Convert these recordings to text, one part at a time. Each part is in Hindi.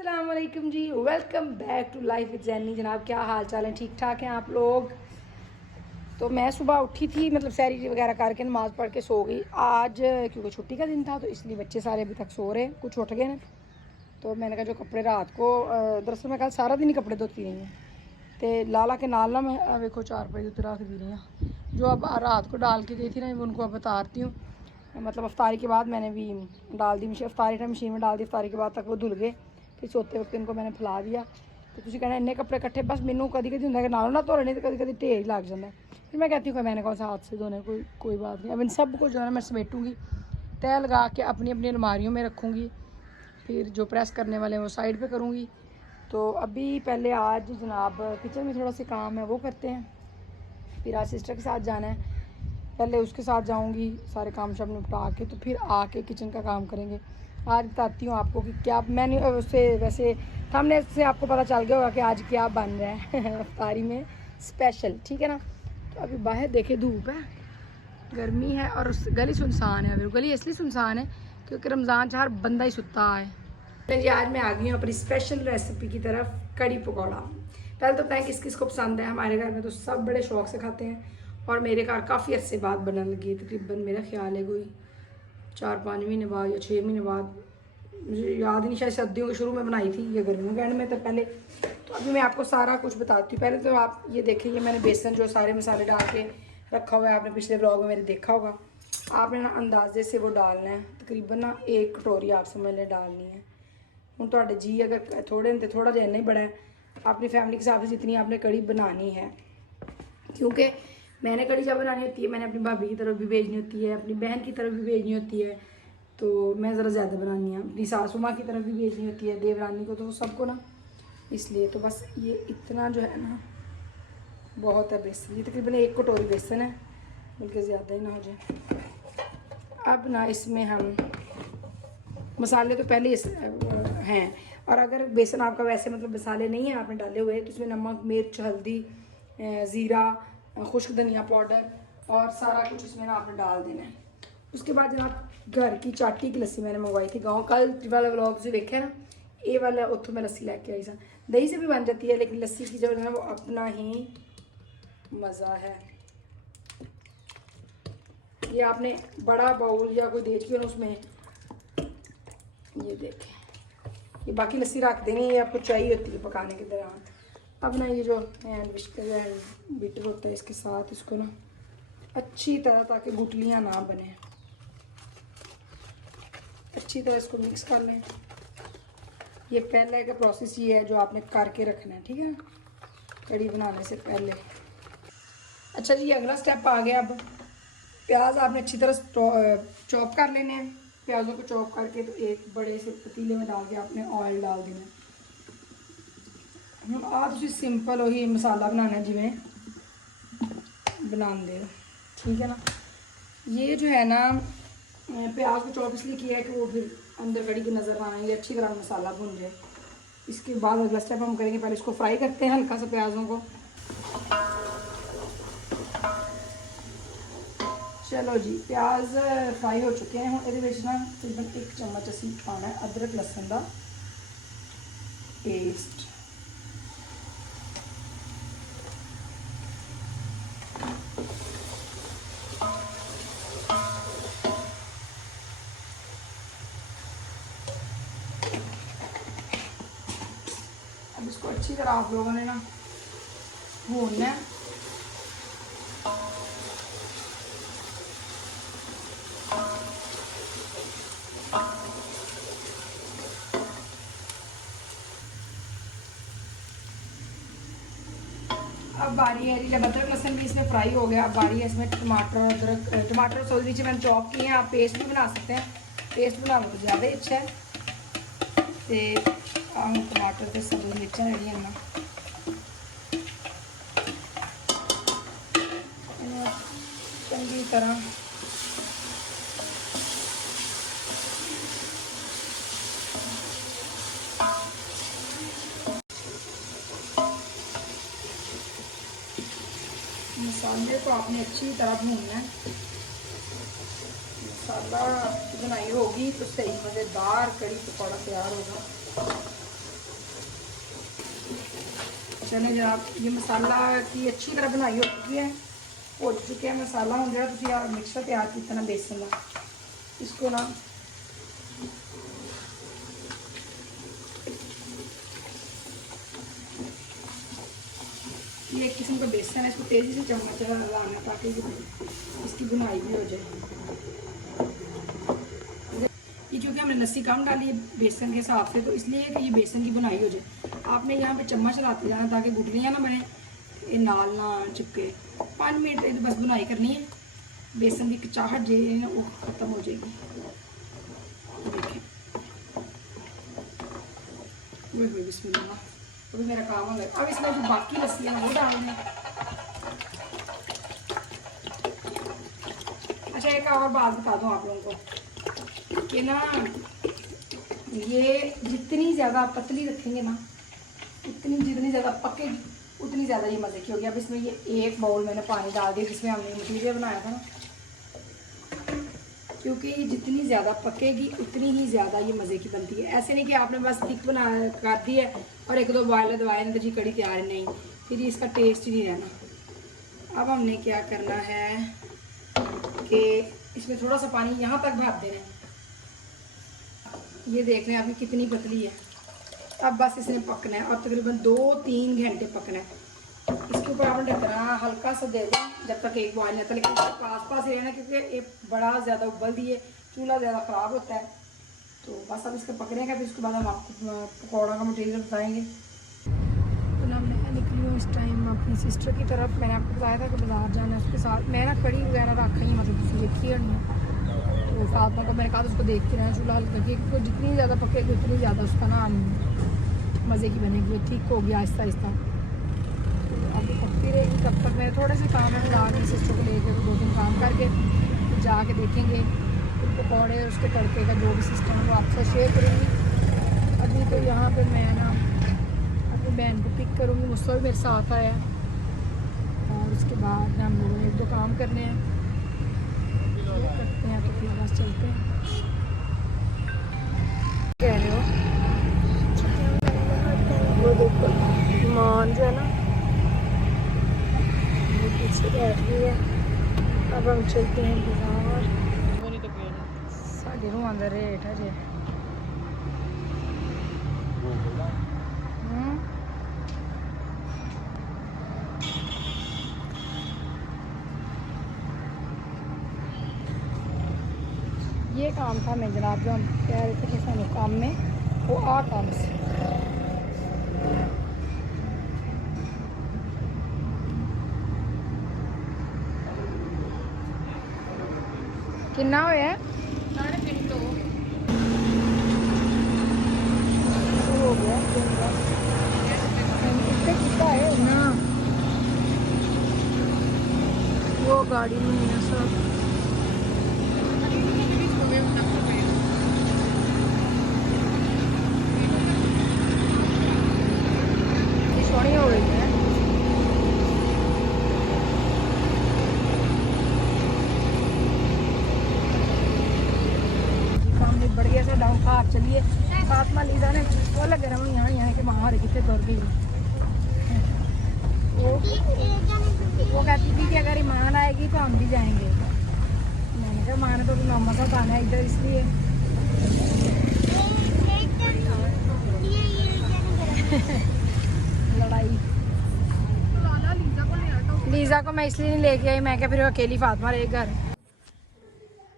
अस्सलाम वालेकुम जी, welcome back to life with Jaini. जनाब क्या हाल चाल है, ठीक ठाक हैं आप लोग? तो मैं सुबह उठी थी, मतलब सैरी वगैरह करके नमाज़ पढ़ के सो गई। आज क्योंकि छुट्टी का दिन था तो इसलिए बच्चे सारे अभी तक सो रहे हैं, कुछ उठ गए ना। तो मैंने कहा जो कपड़े रात को दरअसल मैं कल सारा दिन ही कपड़े धोती रही हैं तो लाला के नाल ना मैं देखो 4 बजे उत्ते रख दी रही हूँ। जो अब रात को डाल के गई थी ना, उनको अब बताती हूँ। मतलब अफ्तारी के बाद मैंने भी डाल दी मशीन, अफ्तारी टाइम मशीन में डाल दी। अफ्तारी के बाद तक वो धुल गए, फिर सोते वक्त इनको मैंने फैला दिया। तो तुझे कहना इन्ने कपड़े इकट्ठे, बस मैनू कभी कभी होंगे कि नालों ना धो नहीं तो कभी कभी ढेर ही लग जाता है। फिर मैं कहती हूँ मैंने कौन सा हाथ से धोने, कोई बात नहीं। अब इन सब को जो है मैं समेटूँगी, तय लगा के अपनी अपनी अलमारियों में रखूँगी। फिर जो प्रेस करने वाले हैं वो साइड पे करूँगी। तो अभी पहले आज जनाब किचन में थोड़ा सा काम है वो करते हैं। फिर आज सिस्टर के साथ जाना है, पहले उसके साथ जाऊंगी, सारे काम शाम निपटा के तो फिर आके किचन का काम करेंगे। आज बताती हूँ आपको कि क्या मैंने उससे वैसे सामने से आपको पता चल गया होगा कि आज क्या बन रहा है अफ्तारी में स्पेशल, ठीक है ना। तो अभी बाहर देखे धूप है, गर्मी है और गली सुनसान है। अभी गली इसलिए सुनसान है क्योंकि रमज़ान चार बंदा ही सुता है। जी आज मैं आ गई हूँ अपनी स्पेशल रेसिपी की तरफ, कड़ी पकौड़ा। पहले तो बताएं किस किस को पसंद है। हमारे घर में तो सब बड़े शौक से खाते हैं और मेरे घर काफ़ी अरसे बाद बनने लगी है। तकरीबन मेरा ख्याल है कोई 4-5 महीने बाद या 6 महीने बाद, मुझे याद नहीं, शायद सर्दियों के शुरू में बनाई थी या गर्मियों के एंड में। तो पहले तो अभी मैं आपको सारा कुछ बताती हूँ। पहले तो आप ये देखें, ये मैंने बेसन जो सारे मसाले डाल के रखा हुआ है, आपने पिछले ब्लॉग में मेरे देखा होगा। आपने ना अंदाजे से वो डालना है, तकरीबन ना 1 कटोरी आप समझ लें डालनी है। हूँ तो जी अगर थोड़े तो थोड़ा जहा नहीं बड़ा है, अपनी फैमिली के हिसाब से जितनी आपने कड़ी बनानी है। क्योंकि मैंने कड़ी जब बनानी होती है, मैंने अपनी भाभी की तरफ भी भेजनी होती है, अपनी बहन की तरफ भी भेजनी होती है, तो मैं ज़रा ज़्यादा बनानी है। अपनी सासू माँ की तरफ भी भेजनी होती है, देवरानी को, तो सबको ना, इसलिए तो बस ये इतना जो है ना बहुत है। बेसन ये तकरीबन 1 कटोरी बेसन है, बल्कि ज़्यादा ही ना हो जाए। अब ना इसमें हम मसाले तो पहले हैं, और अगर बेसन आपका वैसे मतलब मसाले नहीं है आपने डाले हुए तो इसमें नमक, मिर्च, हल्दी, ज़ीरा, खुश्क धनिया पाउडर और सारा कुछ इसमें ना आपने डाल देना है। उसके बाद जनाब घर की चाटी की लस्सी मैंने मंगवाई थी गाँव, कल वाला व्लॉग से देखे ना, ये वाला उत्थों मैं लस्सी लेके आई सा। दही से भी बन जाती है लेकिन लस्सी की जो है ना वो अपना ही मज़ा है। ये आपने बड़ा बाउल या कोई देख लिया उसमें, ये देखें, ये बाकी लस्सी रख देनी, ये आपको चाहिए होती है पकाने के दौरान। अब ना ये जो हैंड बीटर होता है, इसके साथ इसको ना अच्छी तरह, ताकि गुटलियाँ ना बने, अच्छी तरह इसको मिक्स कर लें। ये पहले का प्रोसेस ये है जो आपने करके रखना है, ठीक है, कड़ी बनाने से पहले। अच्छा जी, अगला स्टेप आ गया। अब प्याज आपने अच्छी तरह चॉप कर लेने हैं। प्याज़ों को चॉप करके तो एक बड़े से पतीले में डाल के आपने ऑयल डाल देना है। हम आज सिंपल वही मसाला बनाना है जिमें बना दे, ठीक है ना। ये जो है ना प्याज को चॉप इसलिए किया है कि वो फिर अंदर कड़ी की नज़र आए, ये अच्छी तरह मसाला भुन जाए। इसके बाद अगला स्टेप हम करेंगे, पहले इसको फ्राई करते हैं हल्का सा प्याज़ों को। चलो जी, प्याज फ्राई हो चुके हैं। हम ये ना तकरीबन 1 चम्मच असी पाना है अदरक लहसुन का पेस्ट। अब इसको अच्छी तरह आप लोगों ने ना भूनना है। अब बारी है, जब अदरक लहसुन भी इसमें फ्राई हो गया, अब बारी है इसमें टमाटर सोच लीजिए मैंने चॉप किए हैं। आप पेस्ट भी बना सकते हैं, पेस्ट बना लो तो ज़्यादा ही अच्छा है। तो टमाटर के सब मिर्चा रेडी है ना, चंगी तरह मसाले को आपने अच्छी तरह भूनना है। मसाला बनाई होगी तो सही मज़ेदार कड़ी पकौड़ा तैयार होगा। चले जनाब ये मसाला की अच्छी तरह बनाई हो चुकी है, हो चुके हैं मसाला हूँ जो तुम मिक्सर तैयार किया बेसन का, इसको ना ये एक किस्म का बेसन है, इसको तेज़ी से चम्मच लगाना ताकि इसकी बुनाई भी हो जाए। ये क्योंकि हमने लस्सी कम डाली है बेसन के हिसाब से, तो इसलिए कि ये बेसन की बुनाई हो जाए। आपने यहाँ पे चम्मच चलाते जाना ताकि गुठलियाँ ना बने, ये नाल ना चिपके। 5 मिनट तो बस बुनाई करनी है, बेसन की कचाहट जो है ना वो ख़त्म हो जाएगी। देखें वो बिस्मिल्लाह, तो भी मेरा काम हो गया। अब इसमें जो बाकी लस्सी है वो डाल दें। अच्छा एक और बात बता दूँ आप लोगों को कि ना ये जितनी ज़्यादा पतली रखेंगे ना जितनी ज़्यादा पकेगी उतनी ज़्यादा ये मज़े की होगी। अब इसमें ये एक बाउल मैंने पानी डाल दिया जिसमें हमने मटीरियल बनाया था ना, क्योंकि ये जितनी ज़्यादा पकेगी उतनी ही ज़्यादा ये मज़े की बनती है। ऐसे नहीं कि आपने बस थिक बना कर दी है और 1-2 बॉयल दवाए ना तो जी कड़ी तैयार नहीं, फिर इसका टेस्ट ही नहीं रहना। अब हमने क्या करना है कि इसमें थोड़ा सा पानी यहाँ तक भर देना है। ये देख लें आपकी कितनी पतली है। अब बस इसने पकना है और तकरीबन 2-3 घंटे पकना है। इसके ऊपर आपने ढकना हल्का सा दे दें जब तक एक बॉयल नहीं आता, लेकिन इसके पास ही रहना क्योंकि ये बड़ा ज़्यादा उबल दिए चूल्हा ज़्यादा ख़राब होता है। तो बस अब इसका पकने का, फिर उसके बाद हम आपको पकौड़ा का मटीरियल बताएंगे। तो ना मैं निकली हूँ इस टाइम अपनी सिस्टर की तरफ। मैंने आपको बताया था कि बाज़ार जाना है, उसके साथ मैं ना कड़ी वगैरह रख रही, मतलब दूसरी देखी है तो फातमा को मैंने कहा उसको देखती रहना चूल्हा करके, क्योंकि जितनी ज़्यादा पकेगी उतनी ज़्यादा उसका ना मज़े की बनेगी। ठीक होगी आहिस्ता आहिस्ता, तो अभी पकती रहेगी। तब तक मेरे थोड़े से काम है, ला रही सिस्टर को लेकर 2-3 काम करके जाके देखेंगे पकौड़े उसके तड़के का जो भी सिस्टम है वो आपसे शेयर करूँगी। अभी तो यहाँ पे मैं ना अपनी बहन को पिक करूँगी, मुझसे भी मेरे साथ आया, और उसके बाद हम लोगों ने 1-2 काम करने हैं, करते हैं तो फिर बस चलते हैं। कह रहे हो वो देखो ईमान जो है ना वो पीछे बैठ गई है। अब हम चलते हैं बाजार। साढ़े 9 रेट है जी। ये काम था मैं जनाब जो हम कह रहे थे कि सानू काम में वो आ काम से कितना होया 3.5 हो गया है ना। वो गाड़ी में है सब सोनी हो गई है। काम बढ़िया से डाउन खा चलिए फातमा लीजा ने वो लगे रहा हूँ यहाँ के वहाँ कितने दौड़ गई। वो कहती थी कि अगर ईमान आएगी तो हम भी जाएंगे। मैंने कहा ईमान तो मामा साथ आना है इधर, इसलिए लड़ाई। लीजा को मैं इसलिए नहीं लेके आई, मैं क्या फिर अकेली फातमा रहे घर।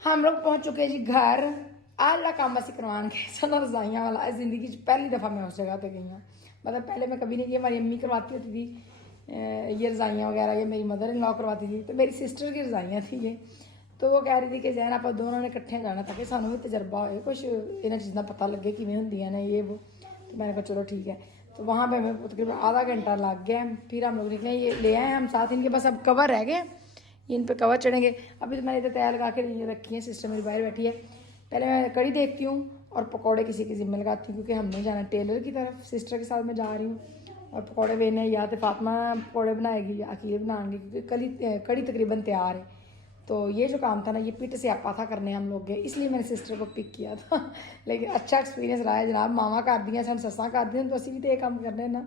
हम लोग पहुंच चुके जी घर। आला काम बस करवान के सना रजाइयाँ वाला ज़िंदगी पहली दफ़ा मैं उस जगह पे गई हूँ। मतलब पहले मैं कभी नहीं की, हमारी अम्मी करवाती होती थी ये रजाइयाँ वगैरह, ये मेरी मदर इन लॉ करवाती थी, तो मेरी सिस्टर की रजाइयाँ थी ये। तो वो कह रही थी कि जैन आप दोनों ने इकट्ठे जाना ताकि सानू भी तजर्बा हो, कुछ इन्हें चीज़ें पता लगे किमें होंदियां ने ये वो। तो मैंने कहा चलो ठीक है। तो वहाँ पे हमें तकरीबन आधा घंटा लग गया। फिर हम लोग निकले, ये ले आए हम साथ, इनके बस अब कवर रह गए, इन पे कवर चढ़ेंगे। अभी तो मैंने इधर तैयार लगा के रखी है, सिस्टर मेरी बाहर बैठी है। पहले मैं कड़ी देखती हूँ और पकौड़े किसी के ज़िम्मे लगाती हूँ, क्योंकि हमने जाना टेलर की तरफ, सिस्टर के साथ मैं जा रही हूँ। और पकौड़े बेने या तो फातमा पकौड़े बनाएगी या अकीर बनाएंगे, क्योंकि कड़ी तकरीबन तैयार है। तो ये जो काम था ना ये पिट से आपा था करने हम लोग गए, इसलिए मैंने सिस्टर को पिक किया था। लेकिन अच्छा एक्सपीरियंस रहा है जनाब, मामा कर दियाँ सन ससा कर दियाँ तो असी भी तो ये काम करने ना।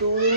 2